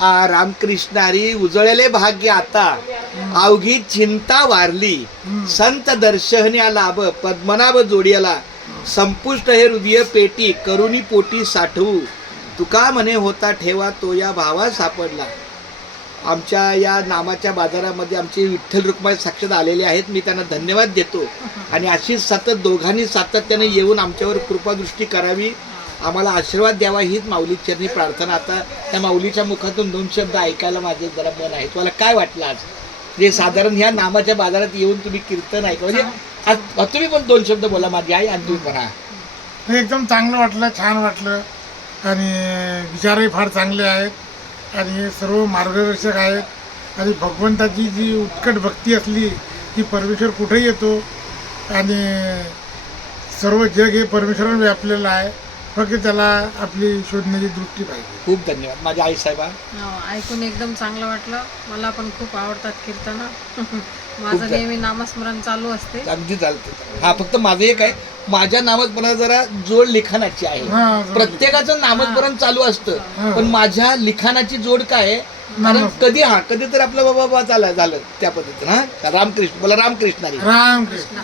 रामकृष्णारी उजळले भाग्य आता, अवघी चिंता वारली, संत दर्शन्या लाभ पद्मनाभ जोडियाला, संपुष्ट हे हृदय पेटी करुणी पोटी साठवू, तुका म्हणे होता ठेवा तो या भावा सापडला. आमच्या या नामाच्या बाजारामध्ये आमचे विठ्ठल रुक्माई साक्षात आलेले आहेत. मी त्यांना धन्यवाद देतो आणि अशीच सतत दोघांनी सातत्याने येऊन आमच्यावर कृपादृष्टी करावी, आम्हाला आशीर्वाद द्यावा हीच माऊली चरणी प्रार्थना. आता त्या माऊलीच्या मुखातून 2 शब्द ऐकायला माझे जरा मन आहे. तुम्हाला काय वाटलं आज? जे साधारण ह्या नामाच्या बाजारात येऊन तुम्ही कीर्तन ऐका, म्हणजे आज तुम्ही पण 2 शब्द बोला, माझी आई आणि तुम्ही म्हणा. एकदम चांगलं वाटलं, छान वाटलं आणि विचारही फार चांगले आहेत आणि हे सर्व मार्गदर्शक आहेत. आणि भगवंताची जी उत्कट भक्ती असली की परमेश्वर कुठेही येतो आणि सर्व जग हे परमेश्वराने व्यापलेलं आहे, फक्त त्याला आपली शोधण्याची दृष्टी पाहिजे. खूप धन्यवाद माझ्या आई साहेबा. ऐकून एकदम चांगलं वाटलं. मला पण खूप आवडतात कीर्तनं. माझं नेहमी नामस्मरण चालू असते. अगदी चालते. हा फक्त माझं एक आहे, माझ्या नामस्मरणात जरा जोड लिखाणाची आहे. प्रत्येकाचं नामस्मरण चालू असतं, पण माझ्या लिखाणाची जोड काय आहे, कारण कधी तर आपलं बाबा झालं त्या पद्धतीनं. रामकृष्ण, मला रामकृष्ण. रामकृष्ण.